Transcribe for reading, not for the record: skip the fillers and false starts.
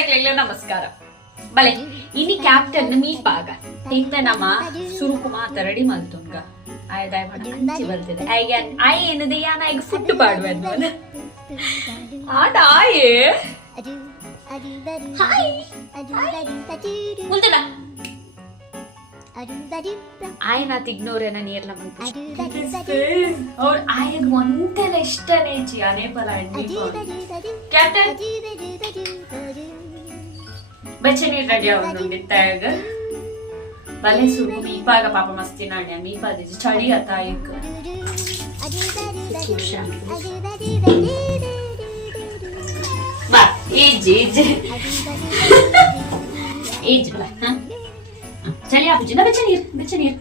ನಮಸ್ಕಾರ ಬಲೆ ಇನಿ ಕ್ಯಾಪ್ಟನ್ ಮೀಪಾಗ ಇಂದ ನಮ್ಮ ಸುರುಕು ಮಾತ ರೆಡಿ ಮಾಡ್ತುಂಗ ಆಯ್ದಾಯ್ ಮಾಡಿ ಅಂಚಿ ಬರ್ತದೆ ಆಯ್ಗೆ ಆಯ್ ಏನದೆ ಯಾನ ಈಗ ಫುಡ್ ಪಾಡುವ ಆಡ ಆಯೇ ಹಾಯ್ ಮುಲ್ತಡ ಆಯ್ನ ತಿಗ್ನೋರೇನ ನೀರ್ಲ ಅವ್ರು ಆಯಗ್ ಒಂದೆಲ್ಲ ಇಷ್ಟನೇ ಚಿ ಅನೇಪಲ ಕ್ಯಾಪ್ಟನ್ ಬಚ್ಚನಿ ರೆಡಿ ಅವನುಂಡಿತ್ತಾಗ ಬಲೆ ಸುರುಕು ಮೀಪಾಗ ಪಾಪ ಮಸ್ತಿ ನಾಣ್ಯ ಮೀಪಾದ ಚಳಿ ಅತ ಈಗ ಬಾ ಈಜ್ ಈಜ್ ಈಜ್ ಬಲ ಹ ಚಳಿ ಆಪುಜಿನ ಬೆಚ್ಚನೀರ್ ಬೆಚ್ಚನೀರ್